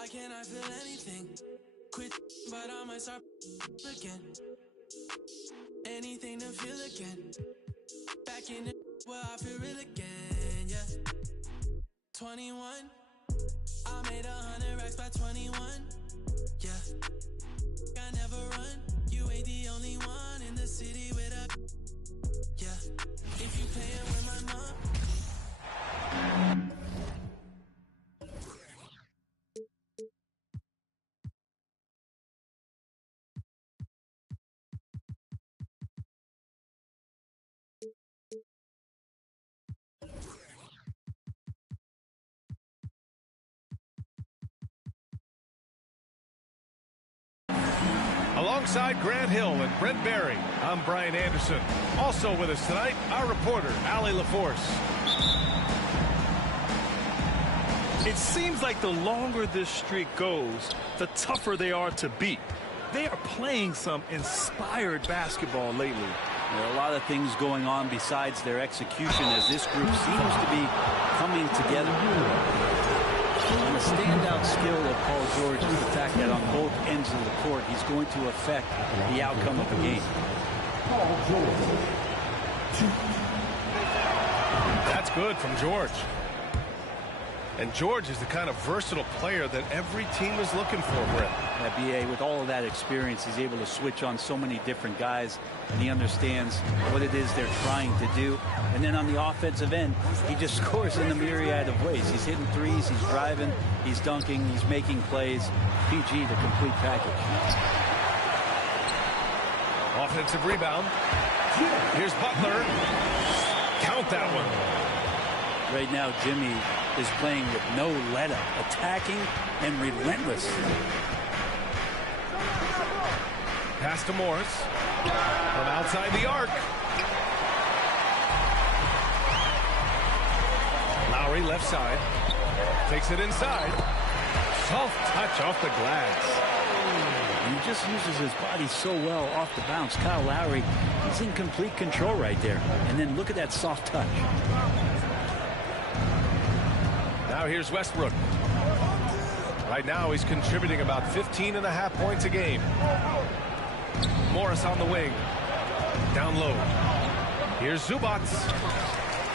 Why can't I feel anything? Quit, but I might start again. Anything to feel again. Back in the where I feel real again, yeah. 21, I made 100 racks by 21, yeah. I never run, you ain't the only one in the city with a, yeah. If you playing with my mom. Alongside Grant Hill and Brent Barry, I'm Brian Anderson. Also with us tonight, our reporter, Allie LaForce. It seems like the longer this streak goes, the tougher they are to beat. They are playing some inspired basketball lately. There are a lot of things going on besides their execution as this group seems to be coming together. And the standout skill of Paul George is the fact that on both ends of the court, he's going to affect the outcome of the game. That's good from George. And George is the kind of versatile player that every team is looking for, Brett. At BA, with all of that experience, he's able to switch on so many different guys, and he understands what it is they're trying to do. And then on the offensive end, he just scores in a myriad of ways. He's hitting threes, he's driving, he's dunking, he's making plays. PG, the complete package. Offensive rebound. Here's Butler. Count that one. Right now, Jimmy is playing with no let-up, attacking and relentless. Pass to Morris from outside the arc. Lowry left side. Takes it inside. Soft touch off the glass. And he just uses his body so well off the bounce. Kyle Lowry, he's in complete control right there. And then look at that soft touch. Now here's Westbrook. Right now he's contributing about 15.5 points a game. Morris on the wing. Down low. Here's Zubac.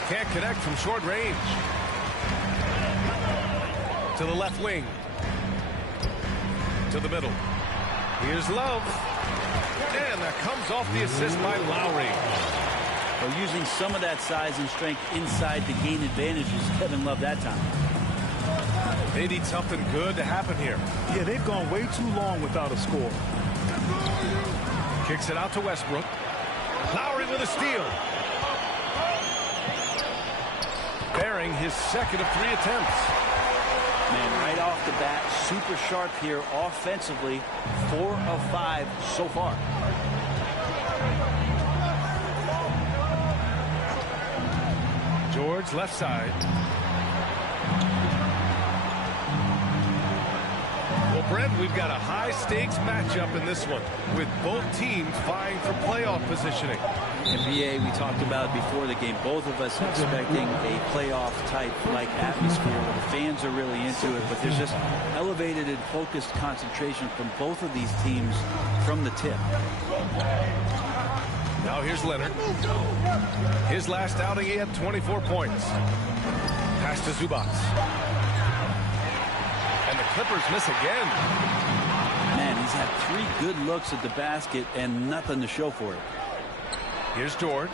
Can't connect from short range. To the left wing. To the middle. Here's Love. And that comes off the assist by Lowry. Well, using some of that size and strength inside to gain advantages, Kevin Love that time. They need something good to happen here. Yeah, they've gone way too long without a score. Kicks it out to Westbrook. Lowry with a steal. Bearing his second of 3 attempts. Man, right off the bat, super sharp here offensively. 4 of 5 so far. George left side. Well, Brent, we've got a high-stakes matchup in this one, with both teams vying for playoff positioning. NBA, we talked about before the game, both of us expecting a playoff-type-like atmosphere where the fans are really into it, but there's just elevated and focused concentration from both of these teams from the tip. Now here's Leonard. His last outing, he had 24 points. Pass to Zubac. And the Clippers miss again. Man, he's had 3 good looks at the basket and nothing to show for it. Here's George.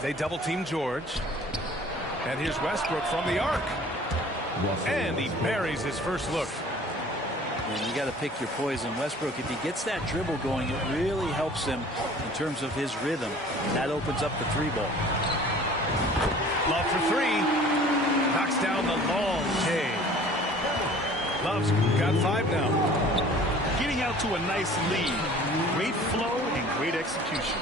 They double-team George. And here's Westbrook from the arc. And he buries his first look. And you got to pick your poison. Westbrook, if he gets that dribble going, it really helps him in terms of his rhythm. That opens up the 3-ball. Love for 3. Knocks down the long Che. Love's got 5 now. Getting out to a nice lead. Great flow and great execution.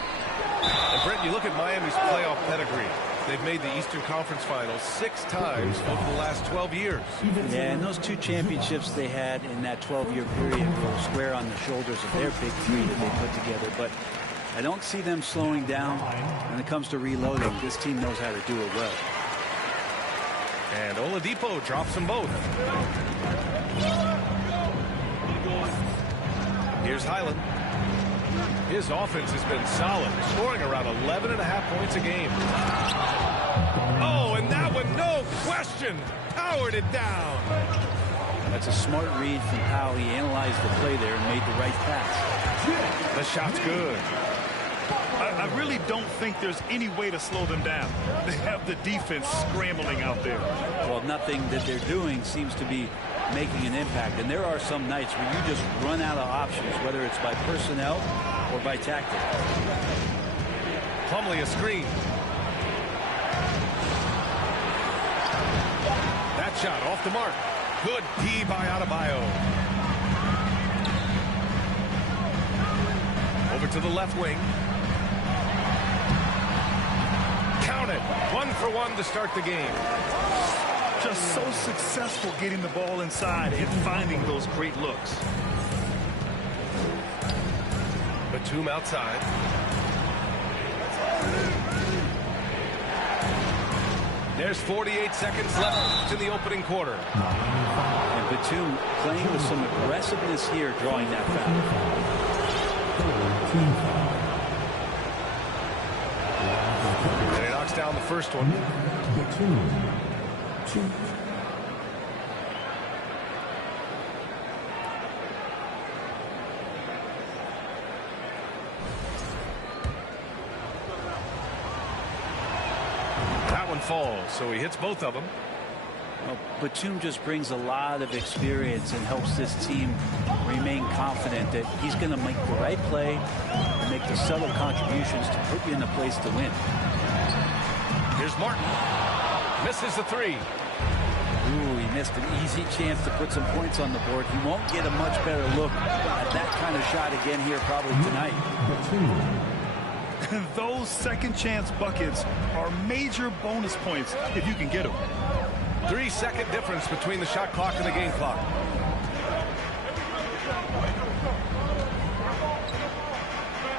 And Brent, you look at Miami's playoff pedigree. They've made the Eastern Conference Finals 6 times over the last 12 years. Yeah, and those 2 championships they had in that 12-year period go square on the shoulders of their big 3 that they put together. But I don't see them slowing down when it comes to reloading. This team knows how to do it well. And Oladipo drops them both. Here's Highland. His offense has been solid, scoring around 11.5 points a game. Oh, and that one, no question, powered it down. That's a smart read from Powell. He analyzed the play there and made the right pass. The shot's good. I really don't think there's any way to slow them down. They have the defense scrambling out there. Well, nothing that they're doing seems to be making an impact. And there are some nights where you just run out of options, whether it's by personnel or by tactic. Plumlee a screen. That shot off the mark. Good D by Adebayo. Over to the left wing. Count it. 1 for 1 to start the game. Just so successful getting the ball inside and finding those great looks. Batum outside. There's 48 seconds left in the opening quarter. And Batum playing with some aggressiveness here, drawing that foul. And he knocks down the first one. That one falls, so he hits both of them. Well, Batum just brings a lot of experience and helps this team remain confident that he's going to make the right play and make the subtle contributions to put you in a place to win. Here's Martin. Misses the three. Ooh, he missed an easy chance to put some points on the board. He won't get a much better look at that kind of shot again here probably tonight. Those second chance buckets are major bonus points if you can get them. 3-second difference between the shot clock and the game clock.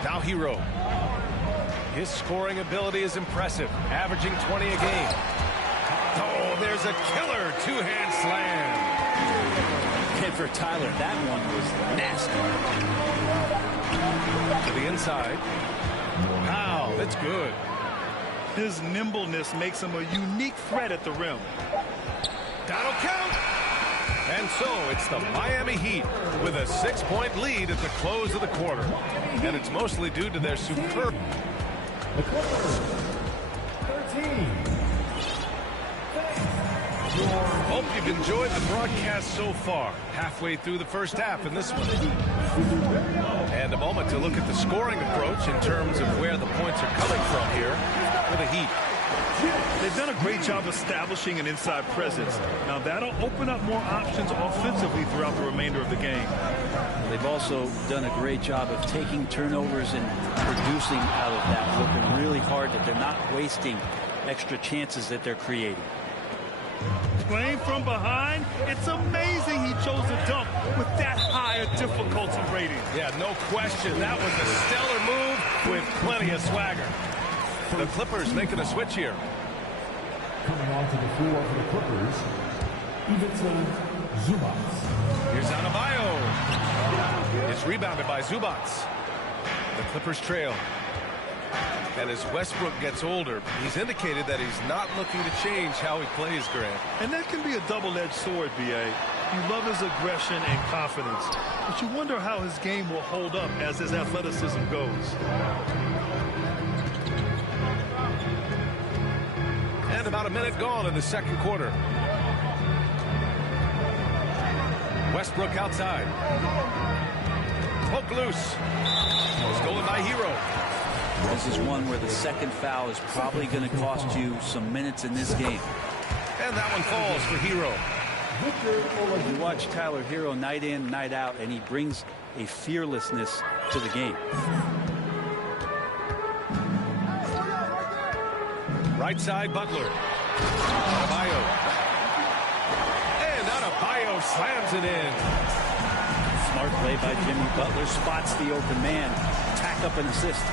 Now Hero. His scoring ability is impressive, averaging 20 a game. Oh, there's a killer two-hand slam. And for Tyler, that one was nasty. To the inside. Wow, that's good. His nimbleness makes him a unique threat at the rim. That'll count. And so it's the Miami Heat with a 6-point lead at the close of the quarter. And it's mostly due to their superb. The Clippers, 13. Hope you've enjoyed the broadcast so far. Halfway through the first half in this one. And a moment to look at the scoring approach in terms of where the points are coming from here for the Heat. They've done a great job establishing an inside presence. Now that'll open up more options offensively throughout the remainder of the game. They've also done a great job of taking turnovers and producing out of that, working really hard that they're not wasting extra chances that they're creating. Playing from behind, it's amazing he chose to dunk with that higher difficulty rating. Yeah, no question. That was a stellar move with plenty of swagger. The Clippers making a switch here. Coming onto the floor for the Clippers, Ivica Zubac. Here's Adebayo. It's rebounded by Zubac. The Clippers trail. And as Westbrook gets older, he's indicated that he's not looking to change how he plays, Grant. And that can be a double-edged sword, B.A. You love his aggression and confidence, but you wonder how his game will hold up as his athleticism goes. And about a minute gone in the second quarter. Westbrook outside. Poke loose. Stolen by Hero. This is one where the second foul is probably going to cost you some minutes in this game. And that one falls for Hero. You watch Tyler Hero night in, night out, and he brings a fearlessness to the game. Right side, Butler. Adebayo. And Adebayo slams it in. Smart play by Jimmy Butler. Spots the open man. Tack up an assist.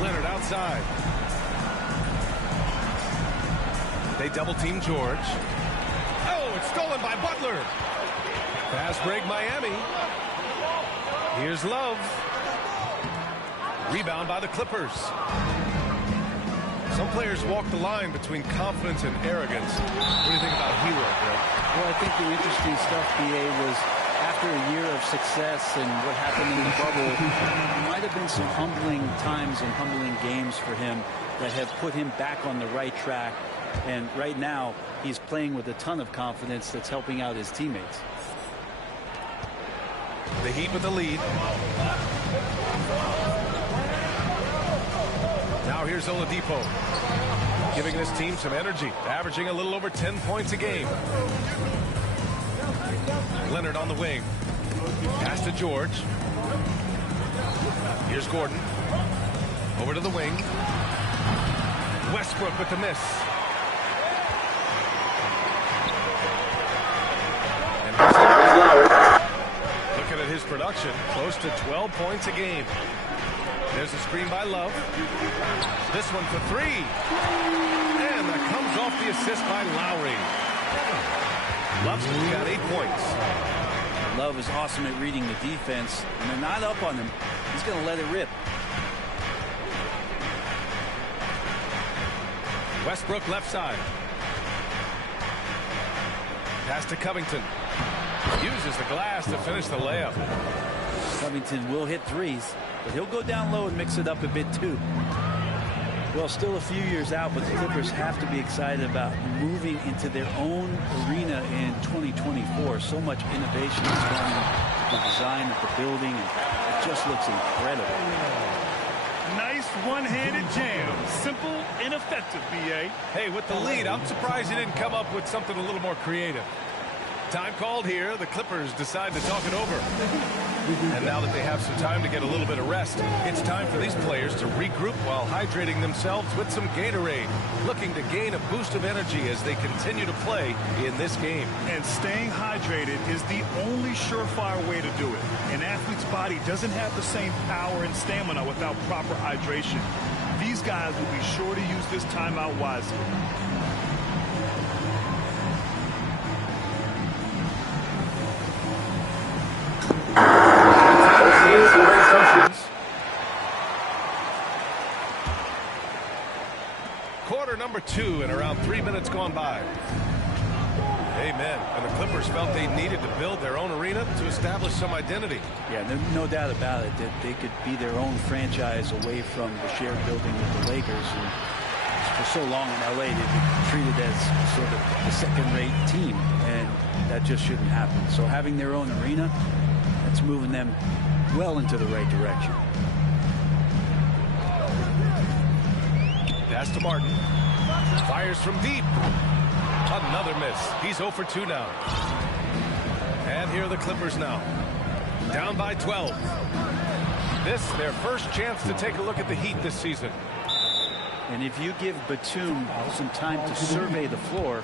Leonard outside. They double team George. Oh, it's stolen by Butler. Fast break Miami. Here's Love. Rebound by the Clippers. Some players walk the line between confidence and arrogance. What do you think about Hero, Greg? Well, I think the interesting stuff, BA, was after a year of success and what happened in the bubble, there might have been some humbling times and humbling games for him that have put him back on the right track. And right now, he's playing with a ton of confidence that's helping out his teammates. The Heat with the lead. Now here's Oladipo, giving this team some energy, averaging a little over 10 points a game. Leonard on the wing. Pass to George. Here's Gordon. Over to the wing. Westbrook with the miss. And looking at his production, close to 12 points a game. There's a screen by Love. This one for three. And that comes off the assist by Lowry. Love's got 8 points. Love is awesome at reading the defense. And they're not up on him. He's going to let it rip. Westbrook left side. Pass to Covington. Uses the glass to finish the layup. Covington will hit threes, but he'll go down low and mix it up a bit too. Well, still a few years out, but the Clippers have to be excited about moving into their own arena in 2024. So much innovation is going into the design of the building, and it just looks incredible. Nice one-handed jam. Simple and effective, BA. Hey, with the lead, I'm surprised he didn't come up with something a little more creative. Time called here. The Clippers decide to talk it over. And now that they have some time to get a little bit of rest, it's time for these players to regroup while hydrating themselves with some Gatorade, looking to gain a boost of energy as they continue to play in this game. And staying hydrated is the only surefire way to do it. An athlete's body doesn't have the same power and stamina without proper hydration. These guys will be sure to use this timeout wisely. Quarter number 2 and around 3 minutes gone by. Amen. And the Clippers felt they needed to build their own arena to establish some identity. Yeah, no doubt about it that they could be their own franchise away from the shared building with the Lakers. And for so long in LA, they've been treated as sort of a second-rate team, and that just shouldn't happen. So having their own arena, that's moving them well into the right direction. Pass to Martin. Fires from deep. Another miss. He's 0 for 2 now. And here are the Clippers now. Down by 12. This, their first chance to take a look at the Heat this season. And if you give Batum some time to survey the floor,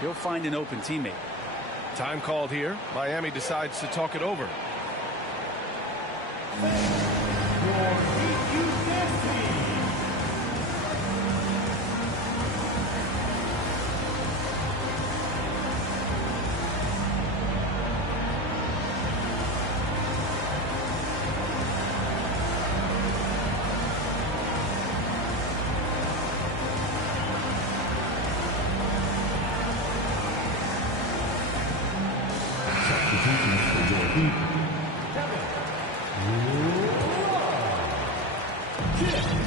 he'll find an open teammate. Time called here. Miami decides to talk it over.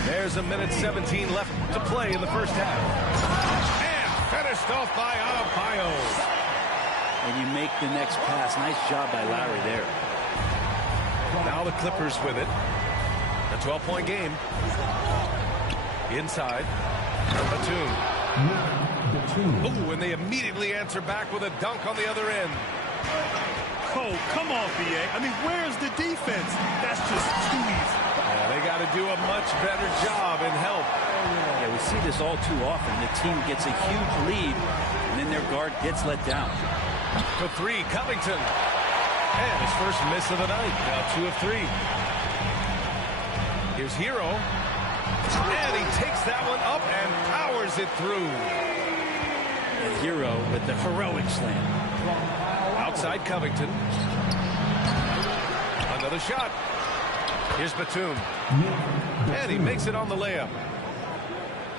There's a minute 17 left to play in the first half. And finished off by Adebayo. And you make the next pass. Nice job by Lowry there. Now the Clippers with it. A 12-point game. Inside. Batum. Oh, and they immediately answer back with a dunk on the other end. Oh, come on, BA. I mean, where's the defense? That's just too easy. Yeah, they got to do a much better job and help. Yeah, we see this all too often. The team gets a huge lead, and then their guard gets let down. For 3, Covington. And his first miss of the night. Now 2 of 3. Here's Hero. And he takes that one up and powers it through. Hero with the heroic slam. Outside Covington. Another shot. Here's Batum. And he makes it on the layup.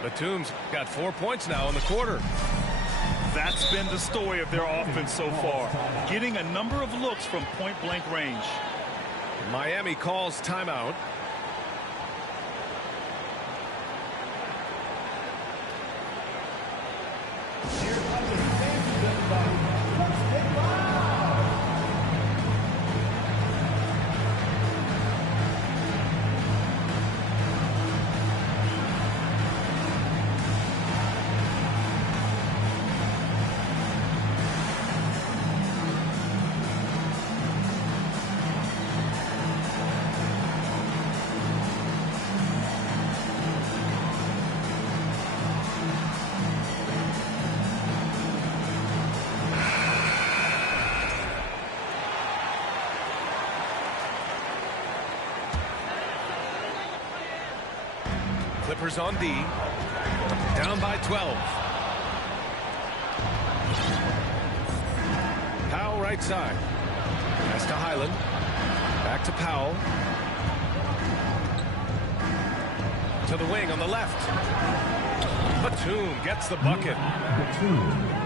Batum's got 4 points now in the quarter. That's been the story of their offense so far. Getting a number of looks from point-blank range. Miami calls timeout. Clippers on D. Down by 12. Powell right side. Pass to Highland. Back to Powell. To the wing on the left. Batum gets the bucket.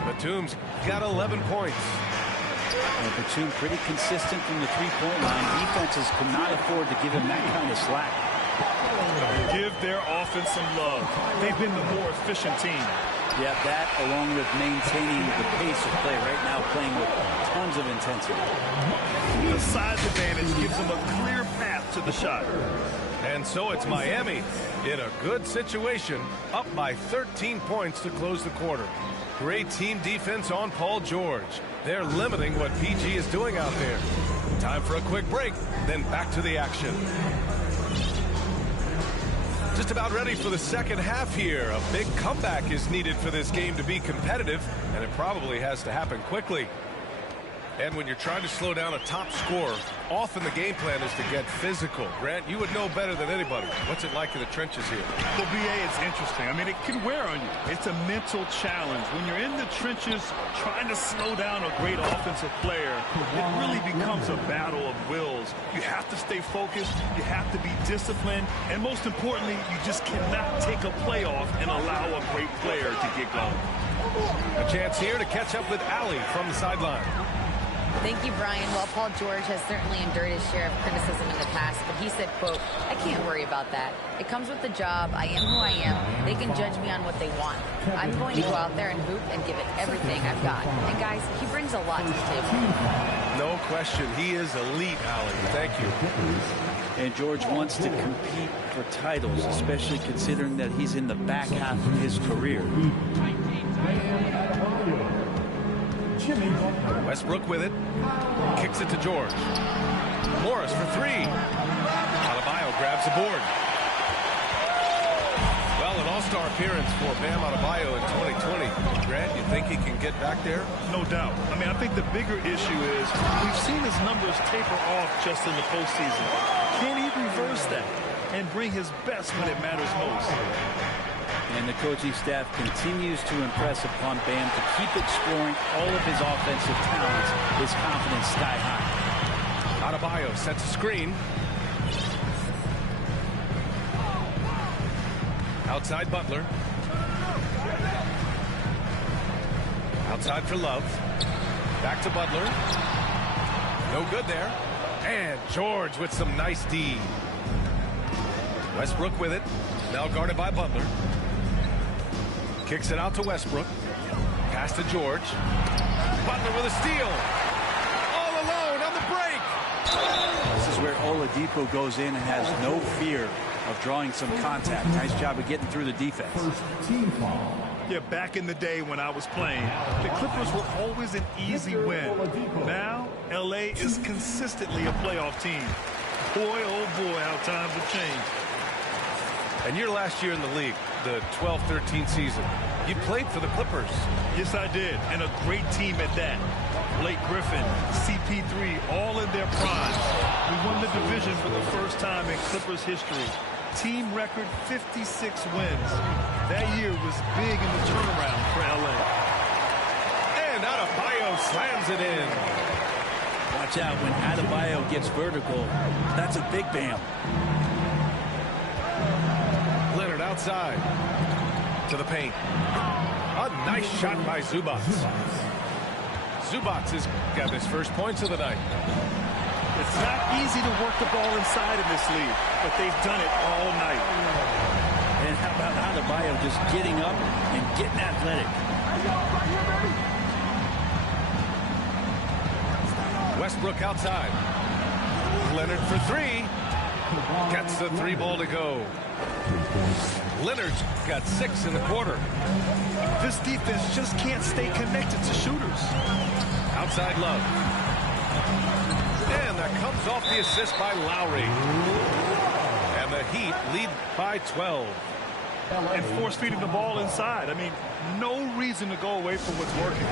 Batum's got 11 points. Batum pretty consistent from the three-point line. Defenses cannot afford to give him that kind of slack. Give their offense some love. They've been the more efficient team. Yeah, that along with maintaining the pace of play right now, playing with tons of intensity. The size advantage gives them a clear path to the shot. And so it's Miami in a good situation, up by 13 points to close the quarter. Great team defense on Paul George. They're limiting what PG is doing out there. Time for a quick break, then back to the action. Just about ready for the second half here. A big comeback is needed for this game to be competitive, and it probably has to happen quickly. And when you're trying to slow down a top scorer, often the game plan is to get physical. Grant, you would know better than anybody. What's it like in the trenches here? Well, BA, it's interesting. I mean, it can wear on you. It's a mental challenge. When you're in the trenches trying to slow down a great offensive player, it really becomes a battle of wills. You have to stay focused. You have to be disciplined. And most importantly, you just cannot take a play off and allow a great player to get going. A chance here to catch up with Allie from the sideline. Thank you, Brian. Well, Paul George has certainly endured his share of criticism in the past, but he said, quote, "I can't worry about that. It comes with the job. I am who I am. They can judge me on what they want. I'm going to go out there and hoop and give it everything I've got." And guys, he brings a lot to the table. No question. He is elite, Allie. Thank you. And George wants to compete for titles, especially considering that he's in the back half of his career. Westbrook with it. Kicks it to George. Morris for three. Adebayo grabs the board. Well, an all-star appearance for Bam Adebayo in 2020. Grant, you think he can get back there? No doubt. I mean, I think the bigger issue is we've seen his numbers taper off just in the postseason. Can he reverse that and bring his best when it matters most? And the coaching staff continues to impress upon Bam to keep exploring all of his offensive talents, his confidence sky high. Adebayo sets a screen. Outside Butler. Outside for Love. Back to Butler. No good there. And George with some nice D. Westbrook with it. Now guarded by Butler. Kicks it out to Westbrook. Pass to George. Butler with a steal. All alone on the break. This is where Oladipo goes in and has no fear of drawing some contact. Nice job of getting through the defense. Yeah, back in the day when I was playing, the Clippers were always an easy win. Now, LA is consistently a playoff team. Boy, oh boy, how times have changed. And your last year in the league, the 12-13 season, you played for the Clippers. Yes, I did, and a great team at that. Blake Griffin, CP3, all in their prime. We won the division for the first time in Clippers history. Team record 56 wins. That year was big in the turnaround for LA. slams it in. Watch out when Adebayo gets vertical. That's a big bam. Leonard outside to the paint. A nice shot by Zubac. Zubac has got his first points of the night. It's not easy to work the ball inside in this league, but they've done it all night. And how about Adebayo just getting up and getting athletic? Westbrook outside. Leonard for three. Gets the three ball to go. Leonard's got 6 in the quarter. This defense just can't stay connected to shooters. Outside Love. And that comes off the assist by Lowry. And the Heat lead by 12. And force feeding the ball inside. I mean, no reason to go away from what's working.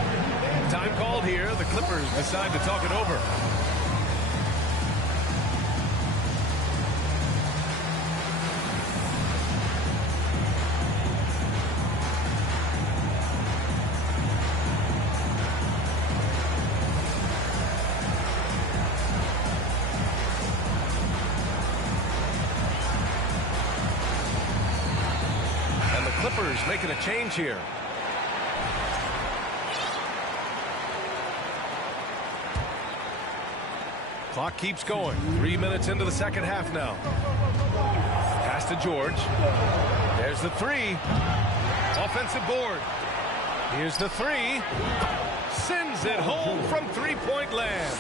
Time called here. The Clippers decide to talk it over. Clippers making a change here. Clock keeps going. 3 minutes into the second half now. Pass to George. There's the three. Offensive board. Here's the three. Sends it home from three-point land.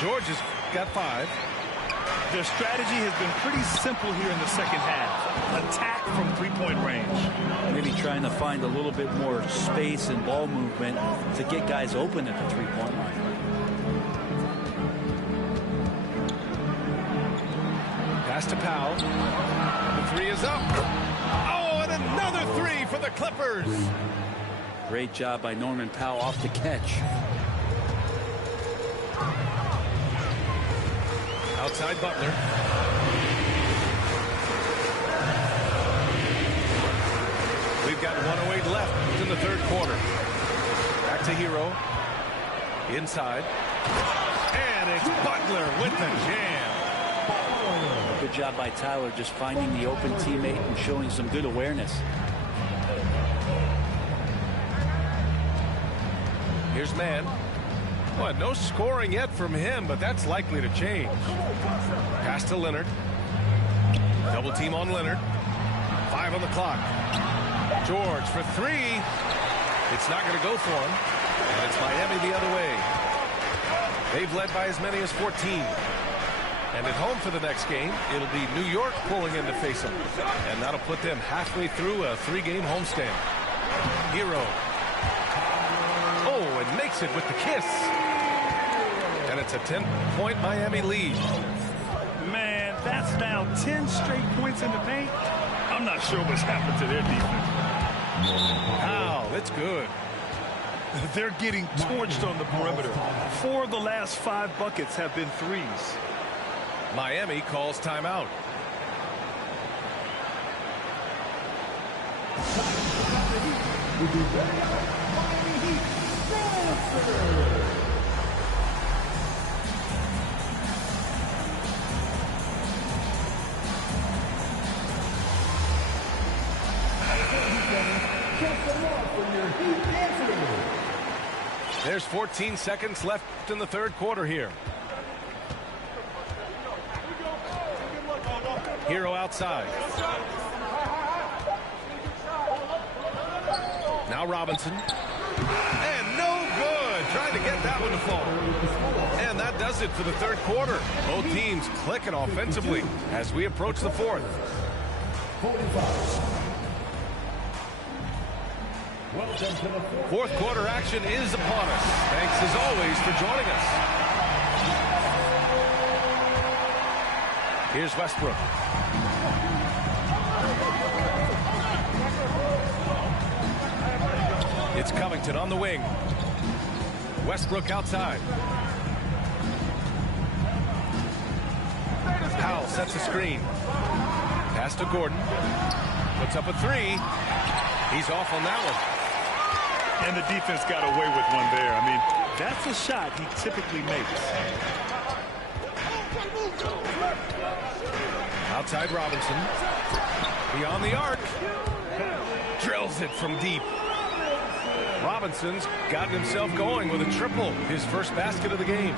George has got 5. Their strategy has been pretty simple here in the second half. Attack from three-point range. Maybe trying to find a little bit more space and ball movement to get guys open at the three-point line. Pass to Powell. The three is up. Oh, and another three for the Clippers. Great job by Norman Powell off the catch. Outside Butler. We've got 1:08 left in the third quarter. Back to Hero. Inside. And it's Butler with the jam. Good job by Tyler just finding the open teammate and showing some good awareness. Here's Mann. Well, no scoring yet from him, but that's likely to change. Pass to Leonard. Double team on Leonard. 5 on the clock. George for three. It's not going to go for him. And it's Miami the other way. They've led by as many as 14. And at home for the next game, it'll be New York pulling in to face them. And that'll put them halfway through a 3-game homestand. Hero. Oh, and makes it with the kiss. And it's a 10-point Miami lead. Man, that's now 10 straight points in the paint. I'm not sure what's happened to their defense. Wow, that's good. They're getting torched on the perimeter. 4 of the last 5 buckets have been threes. Miami calls timeout. There's 14 seconds left in the third quarter here. Hero outside. Now Robinson. And no good. Trying to get that one to fall. And that does it for the third quarter. Both teams clicking offensively as we approach the fourth. Fourth quarter action is upon us. Thanks as always for joining us. Here's Westbrook. It's Covington on the wing. Westbrook outside. Powell sets a screen. Pass to Gordon. Puts up a three. He's off on that one. And the defense got away with one there. I mean, that's a shot he typically makes. Outside Robinson. Beyond the arc. Drills it from deep. Robinson's gotten himself going with a triple. His first basket of the game.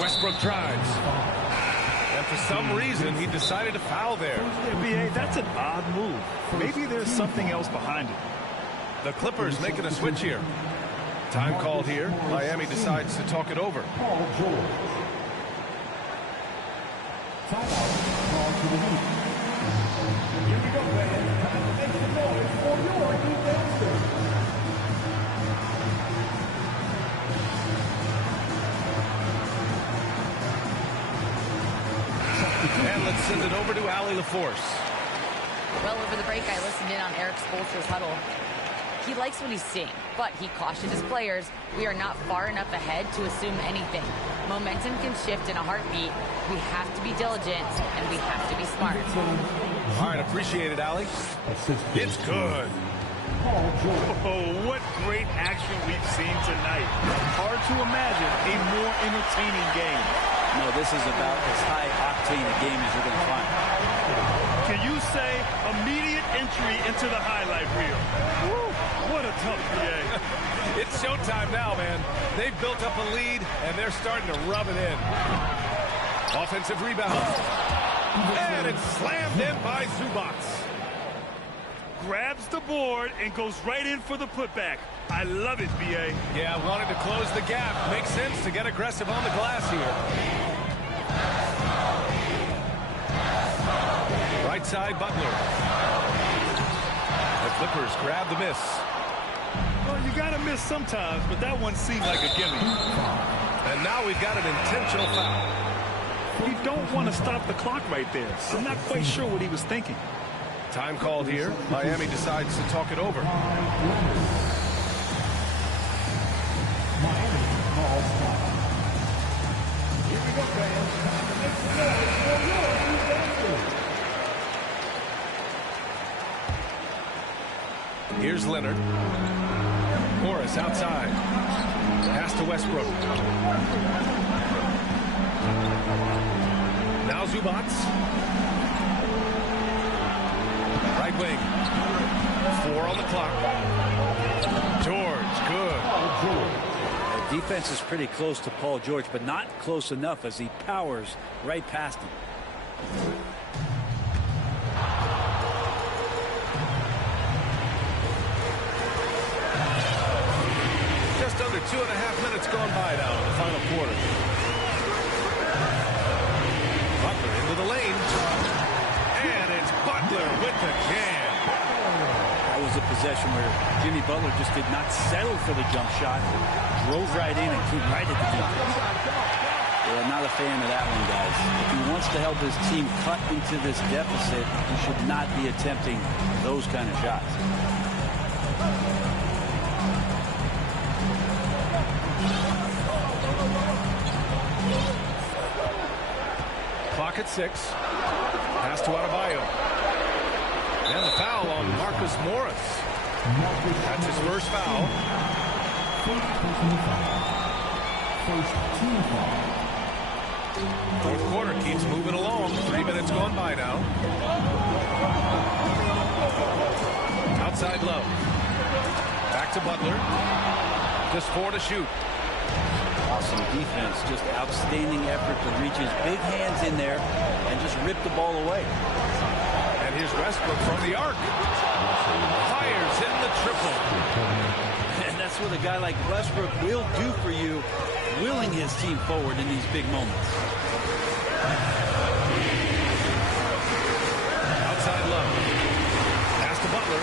Westbrook drives. And for some reason, he decided to foul there. NBA, that's an odd move. Maybe there's something else behind it. The Clippers making a switch here. Time called here. Miami decides to talk it over. Paul George. Timeout called to the Heat. Here we go, man. Time to make some noise for your defense. And let's send it over to Allie LaForce. Well, over the break, I listened in on Eric Spoelstra's huddle. He likes what he's seeing, but he cautioned his players, we are not far enough ahead to assume anything. Momentum can shift in a heartbeat. We have to be diligent, and we have to be smart. All right, appreciate it, Allie. It's good. Oh, what great action we've seen tonight. Hard to imagine a more entertaining game. No, this is about as high-octane a game as you're going to find. Can you say immediate entry into the highlight reel? Woo, what a tough PA. It's showtime now, man. They've built up a lead, and they're starting to rub it in. Offensive rebound. And it's slammed in by Zubac. Grabs the board and goes right in for the putback. I love it, BA. Yeah, wanting to close the gap. Makes sense to get aggressive on the glass here. Right side, Butler. The Clippers grab the miss. Well, you got to miss sometimes, but that one seemed like a gimme. And now we've got an intentional foul. You don't want to stop the clock right there. I'm not quite sure what he was thinking. Time called here. Miami decides to talk it over. Miami calls time. Here we go, fans. Here's Leonard. Morris outside. Pass to Westbrook. Now Zubac. Right wing. 4 on the clock. George, good. The defense is pretty close to Paul George, but not close enough as he powers right past him. Just under 2.5 minutes gone by now in the final quarter. Butler into the lane. And it's Butler with the jam. That was a possession where Jimmy Butler just did not settle for the jump shot. Drove right in and came right at the defense. Yeah, not a fan of that one, guys. If he wants to help his team cut into this deficit, he should not be attempting those kind of shots. Clock at 6. Pass to Adebayo. And the foul on Marcus Morris. That's his first foul. Fourth quarter keeps moving along. 3 minutes gone by now. Outside Love. Back to Butler. Just 4 to shoot. Awesome defense, just outstanding effort to reach his big hands in there and just rip the ball away. And here's Westbrook from the arc. Fires in the triple. And that's what a guy like Westbrook will do for you, willing his team forward in these big moments. Outside Love. Pass to Butler.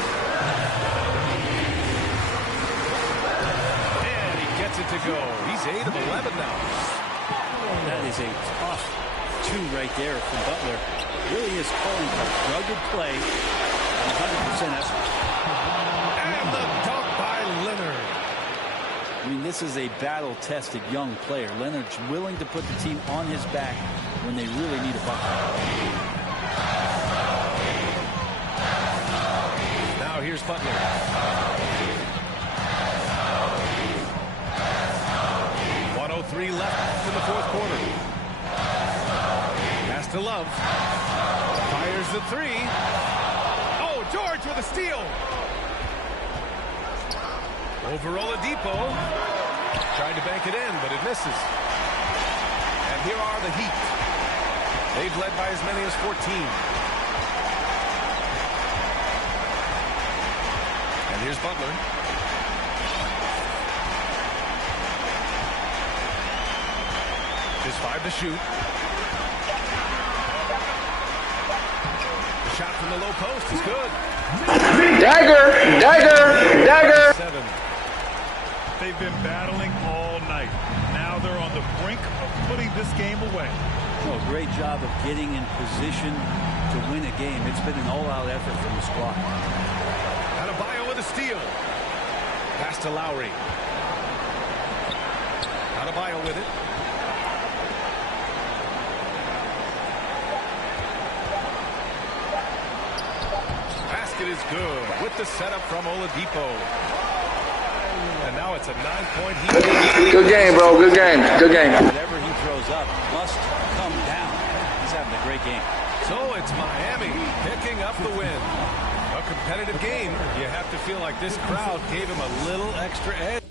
And he gets it to go. He's 8 of 11 now. That is a tough 2 right there from Butler. Really is calling for rugged play and 100% effort. And the dunk by Leonard. I mean, this is a battle-tested young player. Leonard's willing to put the team on his back when they really need a bucket. here's Butler. 1:03 left in the fourth quarter. Pass to Love. Fires the three. Oh, George with a steal. Over Oladipo. Trying to bank it in, but it misses. And here are the Heat. They've led by as many as 14. And here's Butler. Just 5 to shoot. The shot from the low post is good. Dagger! Dagger! Dagger! 7. They've been battling all night. Now they're on the brink of putting this game away. Well, great job of getting in position to win a game. It's been an all-out effort from the squad. Adebayo with a steal. Pass to Lowry. Adebayo with it. Basket is good with the setup from Oladipo. And now it's a 9-point Heat. Good game, bro. Good game. Good game. Whatever he throws up must come down. He's having a great game. So it's Miami picking up the win. A competitive game. You have to feel like this crowd gave him a little extra edge.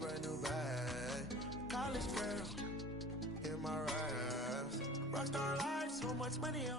Brand new bag, college girl in my raps. Rockstar life, so much money on.